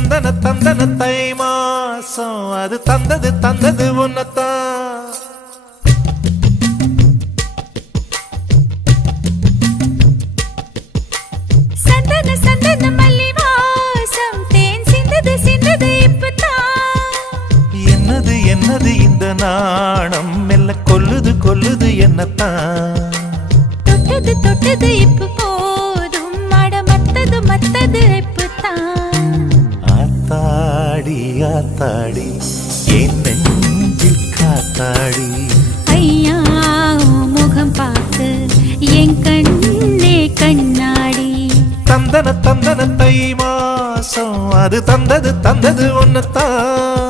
தந்தன தந்தன தை மாசம் அது தந்தது தந்தது உன்னத்தான். சந்தன சந்தன மல்லி வாசம் தேன் சிந்தது சிந்தது இப்பதான். என்னது என்னது இந்த நாணம் மெல்ல கொல்லுது கொல்லுது என்னத்தான். தொட்டது தொட்டது இப்ப போதும் மட மத்தது மத்தது இப்பதான். ஆத்தாடி ஆத்தாடி என் நெஞ்சில் காத்தாடி. ஐயா முகம் பார்த்து என் கண்ணே கண்ணாடி. தந்தன தந்தன தை மாசம் அது தந்தது தந்தது ஒன்னத்தான்.